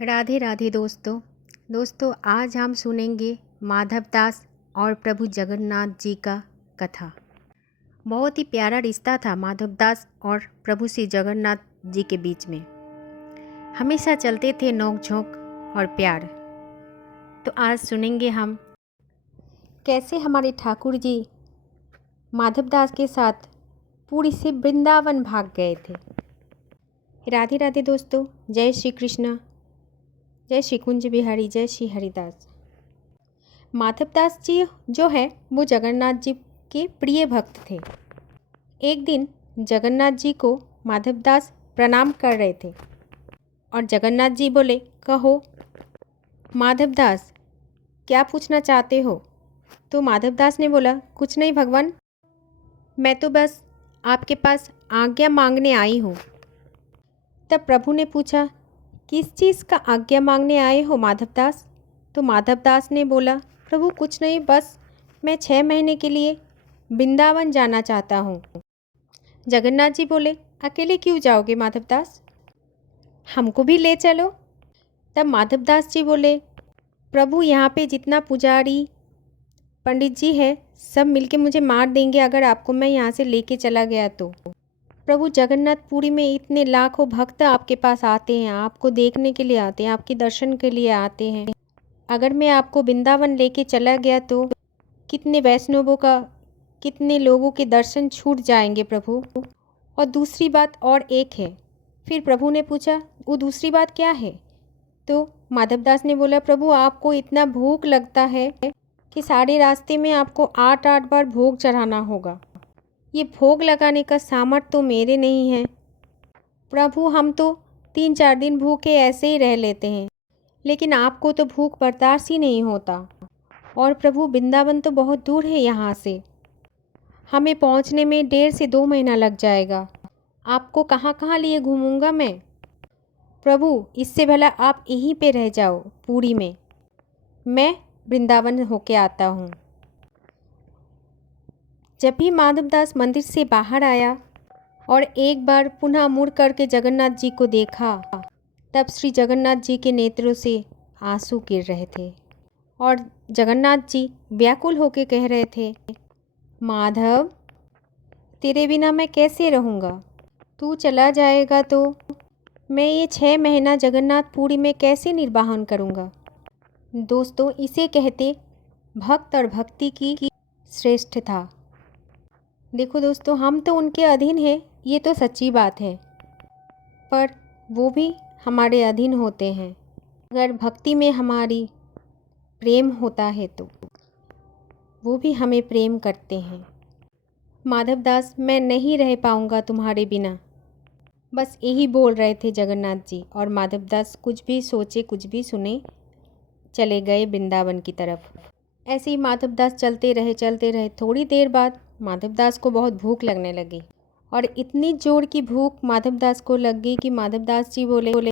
राधे राधे दोस्तों आज हम सुनेंगे माधवदास और प्रभु जगन्नाथ जी का कथा। बहुत ही प्यारा रिश्ता था माधवदास और प्रभु श्री जगन्नाथ जी के बीच में। हमेशा चलते थे नोक झोंक और प्यार। तो आज सुनेंगे हम कैसे हमारे ठाकुर जी माधवदास के साथ पुरी से वृंदावन भाग गए थे। राधे राधे दोस्तों, जय श्री कृष्ण, जय श्री कुंज बिहारी, जय श्री हरिदास। माधवदास जी जो है वो जगन्नाथ जी के प्रिय भक्त थे। एक दिन जगन्नाथ जी को माधवदास प्रणाम कर रहे थे और जगन्नाथ जी बोले, कहो माधवदास क्या पूछना चाहते हो। तो माधवदास ने बोला, कुछ नहीं भगवान, मैं तो बस आपके पास आज्ञा मांगने आई हूँ। तब प्रभु ने पूछा, किस चीज़ का आज्ञा मांगने आए हो माधवदास। तो माधवदास ने बोला, प्रभु कुछ नहीं, बस मैं 6 महीने के लिए वृंदावन जाना चाहता हूँ। जगन्नाथ जी बोले, अकेले क्यों जाओगे माधवदास, हमको भी ले चलो। तब माधवदास जी बोले, प्रभु यहाँ पे जितना पुजारी पंडित जी है सब मिलके मुझे मार देंगे अगर आपको मैं यहाँ से लेके चला गया तो। प्रभु जगन्नाथपुरी में इतने लाखों भक्त आपके पास आते हैं, आपको देखने के लिए आते हैं, आपके दर्शन के लिए आते हैं। अगर मैं आपको वृंदावन लेके चला गया तो कितने वैष्णवों का, कितने लोगों के दर्शन छूट जाएंगे प्रभु। और दूसरी बात और एक है। फिर प्रभु ने पूछा, वो दूसरी बात क्या है। तो माधवदास ने बोला, प्रभु आपको इतना भूख लगता है कि सारे रास्ते में आपको 8-8 बार भोग चढ़ाना होगा। ये भोग लगाने का सामर्थ्य तो मेरे नहीं है प्रभु, हम तो 3-4 दिन भूखे ऐसे ही रह लेते हैं, लेकिन आपको तो भूख बर्दाश्त ही नहीं होता। और प्रभु वृंदावन तो बहुत दूर है यहाँ से, हमें पहुँचने में 1.5 से 2 महीना लग जाएगा। आपको कहाँ कहाँ लिए घूमूंगा मैं प्रभु, इससे भला आप यहीं पे रह जाओ पुरी में, मैं वृंदावन होके आता हूँ। जब भी माधवदास मंदिर से बाहर आया और एक बार पुनः मुड़ करके जगन्नाथ जी को देखा, तब श्री जगन्नाथ जी के नेत्रों से आंसू गिर रहे थे और जगन्नाथ जी व्याकुल होकर कह रहे थे, माधव तेरे बिना मैं कैसे रहूँगा, तू चला जाएगा तो मैं ये 6 महीना जगन्नाथपुरी में कैसे निर्वाहन करूँगा। दोस्तों इसे कहते भक्त और भक्ति की श्रेष्ठता। देखो दोस्तों, हम तो उनके अधीन हैं, ये तो सच्ची बात है, पर वो भी हमारे अधीन होते हैं। अगर भक्ति में हमारी प्रेम होता है तो वो भी हमें प्रेम करते हैं। माधवदास मैं नहीं रह पाऊँगा तुम्हारे बिना, बस यही बोल रहे थे जगन्नाथ जी। और माधवदास कुछ भी सोचे कुछ भी सुने, चले गए वृंदावन की तरफ। ऐसे ही माधवदास चलते रहे। थोड़ी देर बाद माधवदास को बहुत भूख लगने लगी और इतनी जोर की भूख माधवदास को लग गई कि माधवदास जी बोले,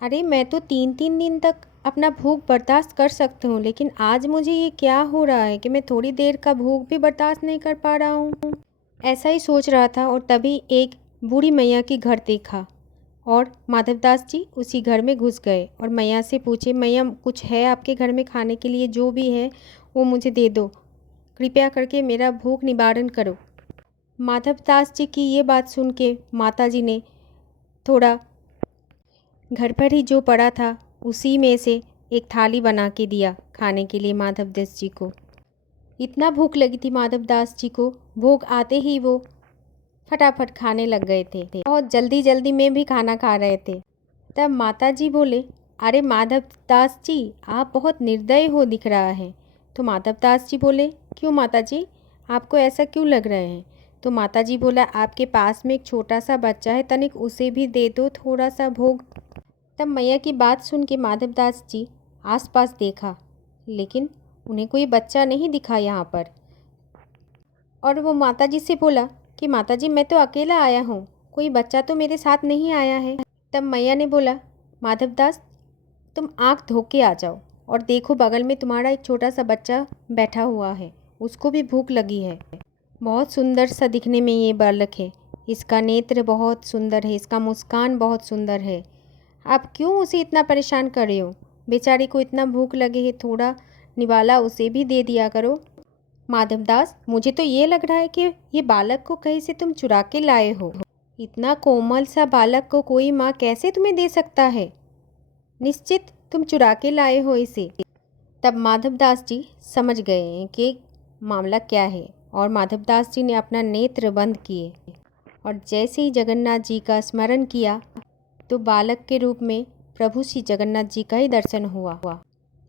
अरे मैं तो 3-3 दिन तक अपना भूख बर्दाश्त कर सकती हूँ, लेकिन आज मुझे ये क्या हो रहा है कि मैं थोड़ी देर का भूख भी बर्दाश्त नहीं कर पा रहा हूँ। ऐसा ही सोच रहा था और तभी एक बूढ़ी मैया की घर देखा और माधवदास जी उसी घर में घुस गए और मैया से पूछे, मैया कुछ है आपके घर में खाने के लिए, जो भी है वो मुझे दे दो, कृपया करके मेरा भूख निवारण करो। माधवदास जी की ये बात सुन के माता जी ने थोड़ा घर पर ही जो पड़ा था उसी में से एक थाली बना के दिया खाने के लिए माधवदास जी को। इतना भूख लगी थी माधवदास जी को, भूख आते ही वो फटाफट खाने लग गए थे और जल्दी जल्दी में भी खाना खा रहे थे। तब माता जी बोले, अरे माधवदास जी आप बहुत निर्दयी हो दिख रहा है। तो माधवदास जी बोले, क्यों माता जी, आपको ऐसा क्यों लग रहे हैं। तो माता जी बोला, आपके पास में एक छोटा सा बच्चा है, तनिक उसे भी दे दो थोड़ा सा भोग। तब मैया की बात सुन के माधवदास जी आसपास देखा, लेकिन उन्हें कोई बच्चा नहीं दिखा यहाँ पर। और वो माता जी से बोला कि माता जी मैं तो अकेला आया हूँ, कोई बच्चा तो मेरे साथ नहीं आया है। तब मैया ने बोला, माधवदास तुम आँख धो के आ जाओ और देखो बगल में तुम्हारा एक छोटा सा बच्चा बैठा हुआ है, उसको भी भूख लगी है। बहुत सुंदर सा दिखने में ये बालक है, इसका नेत्र बहुत सुंदर है, इसका मुस्कान बहुत सुंदर है। आप क्यों उसे इतना परेशान कर रहे हो? बेचारे को इतना भूख लगे है, थोड़ा निवाला उसे भी दे दिया करो। माधवदास, मुझे तो ये लग रहा है कि ये बालक को कहीं से तुम चुरा के लाए हो। इतना कोमल सा बालक को कोई माँ कैसे तुम्हें दे सकता है? निश्चित तुम चुरा के लाए हो इसे। तब माधवदास जी समझ गए हैं कि मामला क्या है और माधवदास जी ने अपना नेत्र बंद किए और जैसे ही जगन्नाथ जी का स्मरण किया तो बालक के रूप में प्रभु श्री जगन्नाथ जी का ही दर्शन हुआ।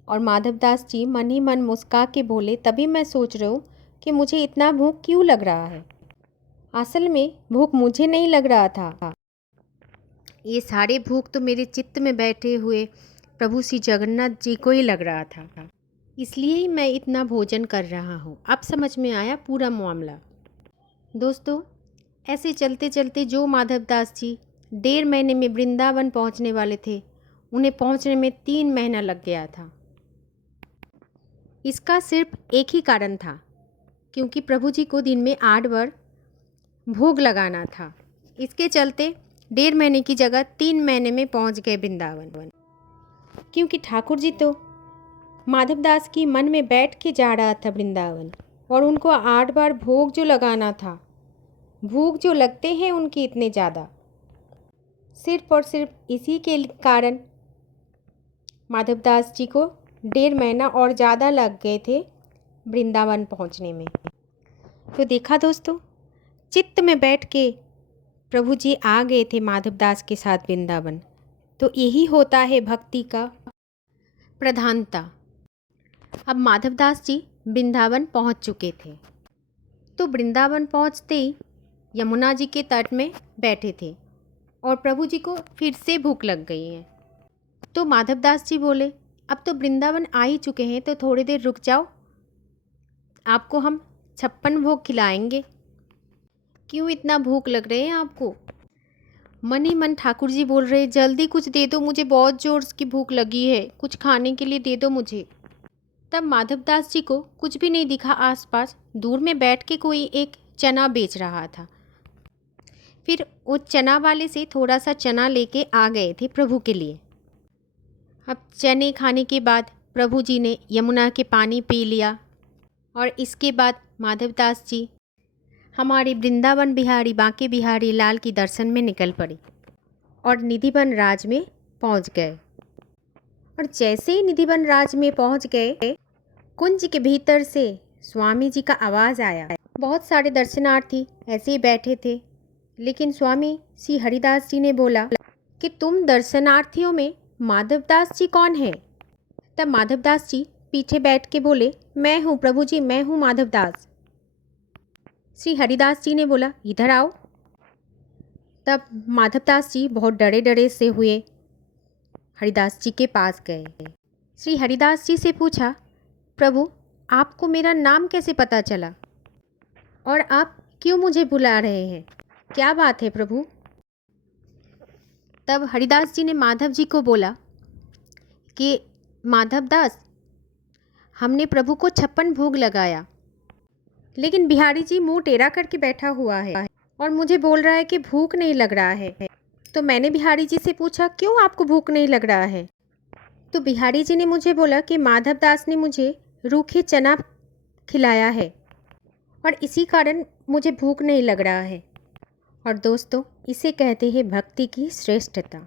और माधवदास जी मन ही मन मुस्का के बोले, तभी मैं सोच रहा हूँ कि मुझे इतना भूख क्यों लग रहा है। असल में भूख मुझे नहीं लग रहा था, ये सारे भूख तो मेरे चित्त में बैठे हुए प्रभु श्री जगन्नाथ जी को ही लग रहा था, इसलिए ही मैं इतना भोजन कर रहा हूँ। अब समझ में आया पूरा मामला। दोस्तों, ऐसे चलते चलते जो माधवदास जी 1.5 महीने में वृंदावन पहुँचने वाले थे, उन्हें पहुँचने में 3 महीना लग गया था। इसका सिर्फ एक ही कारण था, क्योंकि प्रभु जी को दिन में 8 बार भोग लगाना था। इसके चलते 1.5 महीने की जगह 3 महीने में पहुंच गए वृंदावन। क्योंकि ठाकुर जी तो माधवदास की मन में बैठ के जा रहा था वृंदावन, और उनको 8 बार भोग जो लगाना था, भोग जो लगते हैं उनके इतने ज़्यादा, सिर्फ और सिर्फ इसी के कारण माधवदास जी को 1.5 महीना और ज़्यादा लग गए थे वृंदावन पहुंचने में। तो देखा दोस्तों, चित्त में बैठ के प्रभु जी आ गए थे माधवदास के साथ वृंदावन। तो यही होता है भक्ति का प्रधानता। अब माधवदास जी वृंदावन पहुंच चुके थे, तो वृंदावन पहुंचते ही यमुना जी के तट में बैठे थे और प्रभु जी को फिर से भूख लग गई है। तो माधवदास जी बोले, अब तो वृंदावन आ ही चुके हैं, तो थोड़ी देर रुक जाओ, आपको हम 56 भोग खिलाएंगे। क्यों इतना भूख लग रहे हैं आपको? मन ही मन ठाकुर जी बोल रहे, जल्दी कुछ दे दो, मुझे बहुत जोर की भूख लगी है, कुछ खाने के लिए दे दो मुझे। तब माधवदास जी को कुछ भी नहीं दिखा आसपास। दूर में बैठ के कोई एक चना बेच रहा था। फिर वो चना वाले से थोड़ा सा चना लेके आ गए थे प्रभु के लिए। अब चने खाने के बाद प्रभु जी ने यमुना के पानी पी लिया और इसके बाद माधवदास जी हमारे वृंदावन बिहारी बांके बिहारी लाल की दर्शन में निकल पड़े और निधिवन राज में पहुंच गए। और जैसे ही निधिवन राज में पहुंच गए, कुंज के भीतर से स्वामी जी का आवाज़ आया। बहुत सारे दर्शनार्थी ऐसे ही बैठे थे, लेकिन स्वामी श्री हरिदास जी ने बोला कि तुम दर्शनार्थियों में माधवदास जी कौन है? तब माधवदास जी पीछे बैठ के बोले, मैं हूँ प्रभु जी, मैं हूँ माधवदास। श्री हरिदास जी ने बोला, इधर आओ। तब माधवदास जी बहुत डरे डरे से हुए हरिदास जी के पास गए। श्री हरिदास जी से पूछा, प्रभु आपको मेरा नाम कैसे पता चला और आप क्यों मुझे बुला रहे हैं? क्या बात है प्रभु? तब हरिदास जी ने माधव जी को बोला कि माधवदास, हमने प्रभु को 56 भोग लगाया, लेकिन बिहारी जी मुंह टेढ़ा करके बैठा हुआ है और मुझे बोल रहा है कि भूख नहीं लग रहा है। तो मैंने बिहारी जी से पूछा, क्यों आपको भूख नहीं लग रहा है? तो बिहारी जी ने मुझे बोला कि माधवदास ने मुझे रूखे चना खिलाया है और इसी कारण मुझे भूख नहीं लग रहा है। और दोस्तों, इसे कहते हैं भक्ति की श्रेष्ठता।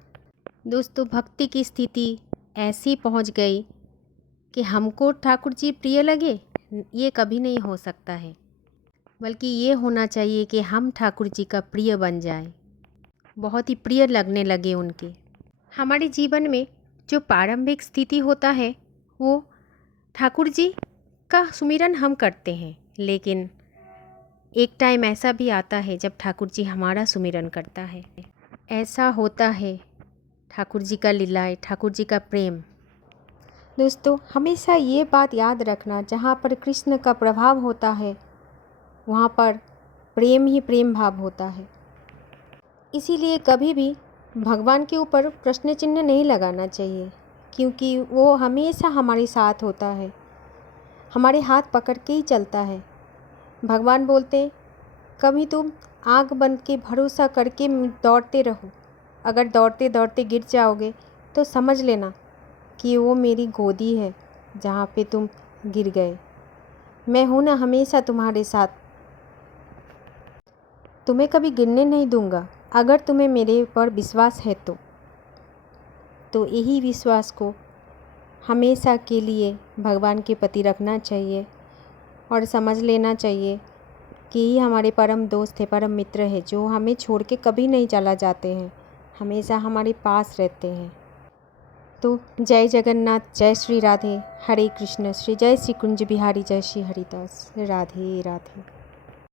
दोस्तों, भक्ति की स्थिति ऐसी पहुंच गई कि हमको ठाकुर जी प्रिय लगे, ये कभी नहीं हो सकता है, बल्कि ये होना चाहिए कि हम ठाकुर जी का प्रिय बन जाए, बहुत ही प्रिय लगने लगे उनके। हमारे जीवन में जो प्रारंभिक स्थिति होता है, वो ठाकुर जी का सुमिरन हम करते हैं, लेकिन एक टाइम ऐसा भी आता है जब ठाकुर जी हमारा सुमिरन करता है। ऐसा होता है ठाकुर जी का लीलाएं, ठाकुर जी का प्रेम। दोस्तों, हमेशा ये बात याद रखना, जहाँ पर कृष्ण का प्रभाव होता है वहाँ पर प्रेम ही प्रेम भाव होता है। इसीलिए कभी भी भगवान के ऊपर प्रश्न चिन्ह नहीं लगाना चाहिए, क्योंकि वो हमेशा हमारे साथ होता है, हमारे हाथ पकड़ के ही चलता है। भगवान बोलते, कभी तुम आँख बंद के भरोसा करके दौड़ते रहो, अगर दौड़ते दौड़ते गिर जाओगे तो समझ लेना कि वो मेरी गोदी है जहाँ पे तुम गिर गए। मैं हूँ ना हमेशा तुम्हारे साथ, तुम्हें कभी गिरने नहीं दूँगा। अगर तुम्हें मेरे पर विश्वास है तो यही विश्वास को हमेशा के लिए भगवान के प्रति रखना चाहिए और समझ लेना चाहिए कि ये हमारे परम दोस्त है, परम मित्र है, जो हमें छोड़ के कभी नहीं चला जाते हैं, हमेशा हमारे पास रहते हैं। तो जय जगन्नाथ, जय श्री राधे, हरे कृष्ण, श्री जय श्री कुंज बिहारी, जय श्री हरिदास, राधे राधे।